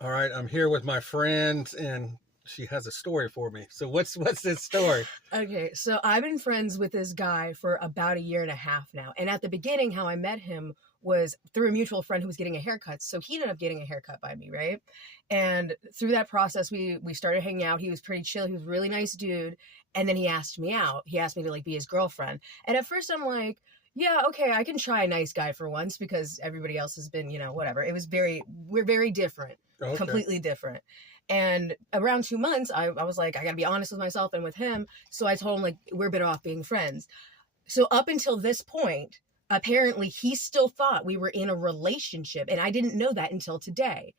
All right, I'm here with my friend, and she has a story for me. So what's this story? Okay, so I've been friends with this guy for about a year and a half now. And at the beginning, how I met him was through a mutual friend who was getting a haircut. So he ended up getting a haircut by me, right? And through that process, we started hanging out. He was pretty chill. He was a really nice dude. And then he asked me out. He asked me to like be his girlfriend. And at first, I'm like, yeah, okay, I can try a nice guy for once because everybody else has been, whatever. We're very different, Okay. completely different. And around 2 months, I was like, I gotta be honest with myself and with him. So I told him, like, we're better off being friends. So up until this point, apparently he still thought we were in a relationship. And I didn't know that until today.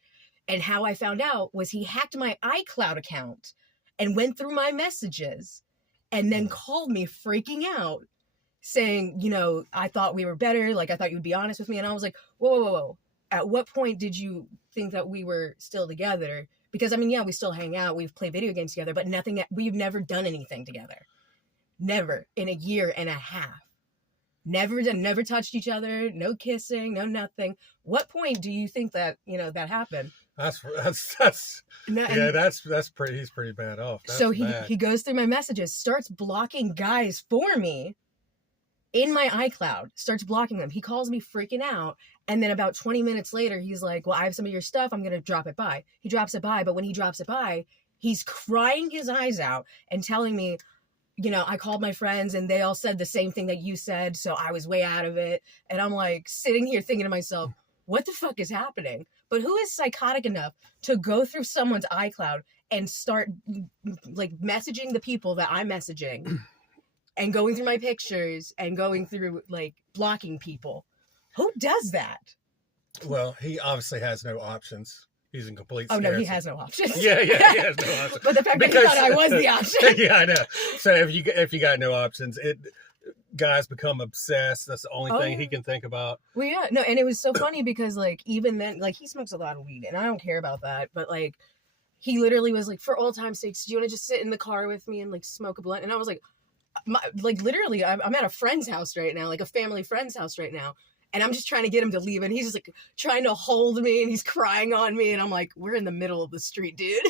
And how I found out was he hacked my iCloud account and went through my messages and then called me freaking out saying, I thought we were better. Like, I thought you would be honest with me. And I was like, whoa, whoa, whoa, whoa. At what point did you think that we were still together? Because, I mean, yeah, we still hang out. We've played video games together, but we've never done anything together. Never in a year and a half. Never touched each other. No kissing, no nothing. What point do you think that, that happened? That's No, yeah, that's pretty. He's pretty bad off. That's so bad. he goes through my messages, starts blocking guys for me in my iCloud, starts blocking them. He calls me freaking out. And then about 20 minutes later, he's like, well, I have some of your stuff. I'm going to drop it by. He drops it by. But when he drops it by, he's crying his eyes out and telling me, I called my friends and they all said the same thing that you said. So I was way out of it. And I'm like sitting here thinking to myself, what the fuck is happening? But who is psychotic enough to go through someone's iCloud and start like messaging the people that I'm messaging and going through my pictures and going through like blocking people? Who does that? Well, he obviously has no options. He's in complete Oh scarcity. no, he has no options. Yeah, he has no options. But the fact that he thought I was the option. Yeah, I know. So if you got no options, guys become obsessed. That's the only thing he can think about. Well, yeah, no, and it was so funny because like even then, like he smokes a lot of weed, and I don't care about that. But like, he literally was like, for old time's sakes, do you want to just sit in the car with me and like smoke a blunt? And I was like, literally, I'm at a friend's house right now, like a family friend's house right now. And I'm just trying to get him to leave. And he's just like trying to hold me and he's crying on me. And I'm like, we're in the middle of the street, dude.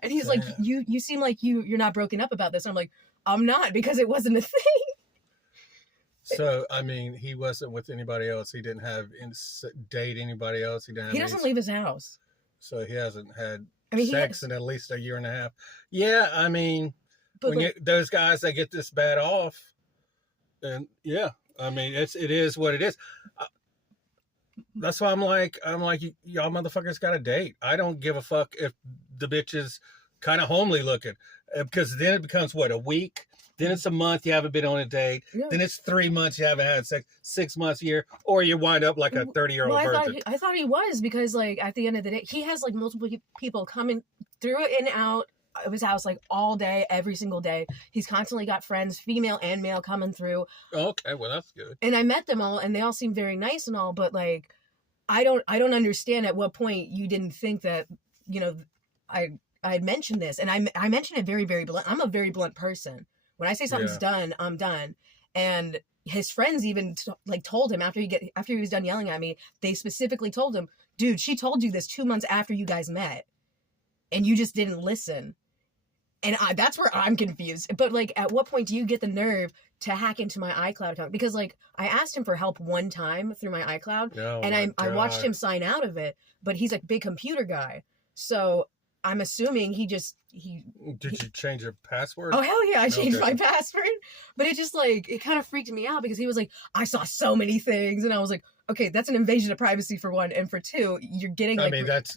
And he's like, you seem like you're not broken up about this. And I'm like, I'm not, because it wasn't a thing. So, I mean, he wasn't with anybody else. He didn't date anybody else. He doesn't leave his house. So he hasn't had sex in at least a year and a half. Yeah, I mean, but when those guys that get this bad off, and yeah. I mean, it is what it is. That's why I'm like, y'all motherfuckers got a date. I don't give a fuck if the bitch is kind of homely looking, because then it becomes what, a week, then it's a month you haven't been on a date, then it's 3 months you haven't had sex, 6 months, a year, or you wind up like a 30-year-old virgin. I thought he was, because like at the end of the day, he has like multiple people coming through and out of his house like all day, every single day. He's constantly got friends, female and male, coming through. Okay, well that's good. And I met them all and they all seem very nice and all, but like I don't understand at what point you didn't think that, I had mentioned this. And I mentioned it very, very blunt. I'm a very blunt person. When I say something's done, I'm done. And his friends even told him after he was done yelling at me, they specifically told him, dude, she told you this 2 months after you guys met and you just didn't listen. And that's where I'm confused. But like, at what point do you get the nerve to hack into my iCloud account? Because like, I asked him for help one time through my iCloud, and I watched him sign out of it. But he's a big computer guy, so I'm assuming he Did you change your password? Oh hell yeah, I changed my password. But it just like, it kind of freaked me out because he was like, I saw so many things, and I was like, okay, that's an invasion of privacy for one, and for two, you're getting. Like, I mean, that's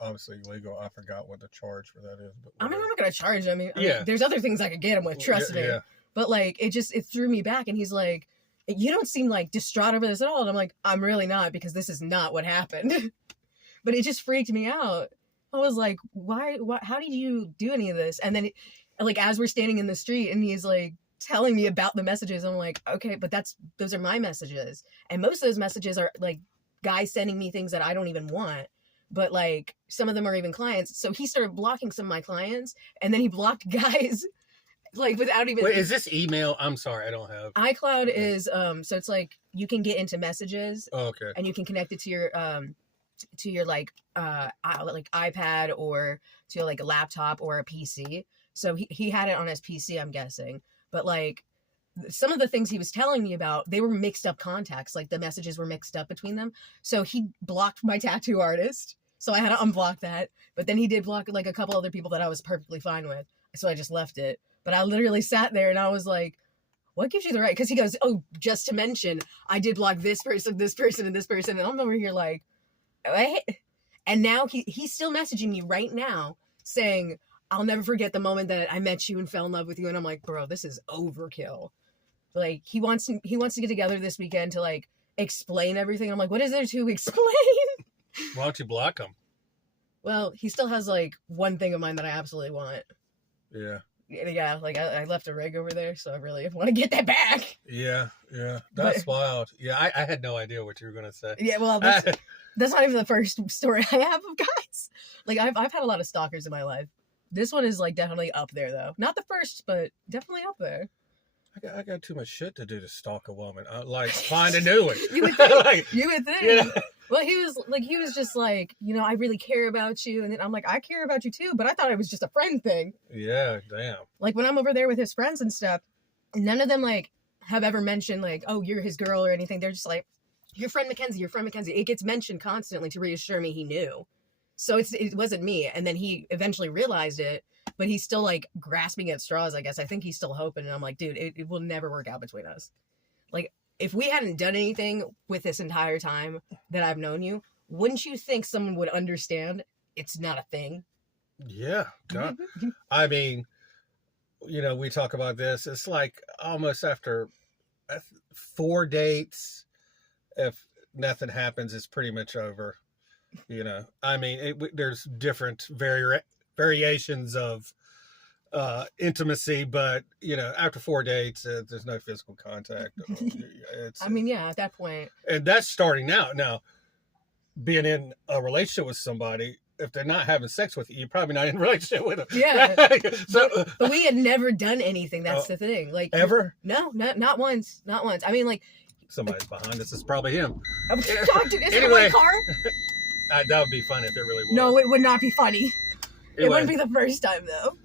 obviously illegal. I forgot what the charge for that is. But I mean, I'm not gonna charge him. I mean, there's other things I could get him with. Trust me. Yeah. But like, it threw me back, and he's like, "You don't seem like distraught over this at all." And I'm like, "I'm really not, because this is not what happened." But it just freaked me out. I was like, "Why? How did you do any of this?" And then, like, as we're standing in the street, and he's like telling me about the messages, I'm like, "Okay, but those are my messages, and most of those messages are like guys sending me things that I don't even want." But like, some of them are even clients. So he started blocking some of my clients, and then he blocked guys like without even. Wait, is this email? I'm sorry, I don't have. iCloud is so it's like you can get into messages. Oh, okay. And you can connect it to your to your like iPad or to like a laptop or a PC. So he had it on his PC, I'm guessing. But like some of the things he was telling me about, they were mixed up contacts. Like the messages were mixed up between them. So he blocked my tattoo artist. So I had to unblock that. But then he did block like a couple other people that I was perfectly fine with. So I just left it. But I literally sat there and I was like, what gives you the right? Because he goes, oh, just to mention, I did block this person, and this person. And I'm over here like, what? And now he's still messaging me right now saying, I'll never forget the moment that I met you and fell in love with you. And I'm like, bro, this is overkill. Like he wants to get together this weekend to like explain everything. I'm like, what is there to explain? Why don't you block him? Well, he still has like one thing of mine that I absolutely want. Yeah. Yeah, like I left a rig over there, so I really want to get that back. Yeah, that's wild. Yeah, I had no idea what you were gonna say. Yeah, well, that's not even the first story I have of guys. Like I've had a lot of stalkers in my life. This one is like definitely up there though. Not the first, but definitely up there. I got too much shit to do to stalk a woman. Like find a new one. You would think. Yeah. Well, he was just like, I really care about you. And then I'm like, I care about you too, but I thought it was just a friend thing. Yeah, damn. Like when I'm over there with his friends and stuff, none of them like have ever mentioned like, oh, you're his girl or anything. They're just like, your friend Mackenzie. It gets mentioned constantly to reassure me he knew. So it wasn't me. And then he eventually realized it, but he's still like grasping at straws, I guess. I think he's still hoping. And I'm like, dude, it will never work out between us. Like, if we hadn't done anything with this entire time that I've known you, wouldn't you think someone would understand it's not a thing? Yeah. God. I mean, we talk about this. It's like almost after 4 dates, if nothing happens, it's pretty much over. I mean, there's different variations of intimacy, but after 4 dates there's no physical contact. I mean, yeah, at that point, and that's starting now being in a relationship with somebody, if they're not having sex with you, you're probably not in a relationship with them. Yeah. but we had never done anything. That's the thing. Like ever? No, not once. I mean, like somebody's behind us. It's probably him. Anyway, car? That would be funny if it really was. No, it would not be funny. Anyway, it wouldn't be the first time though.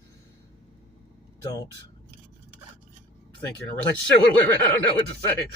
Don't think you're in a relationship with women. I don't know what to say.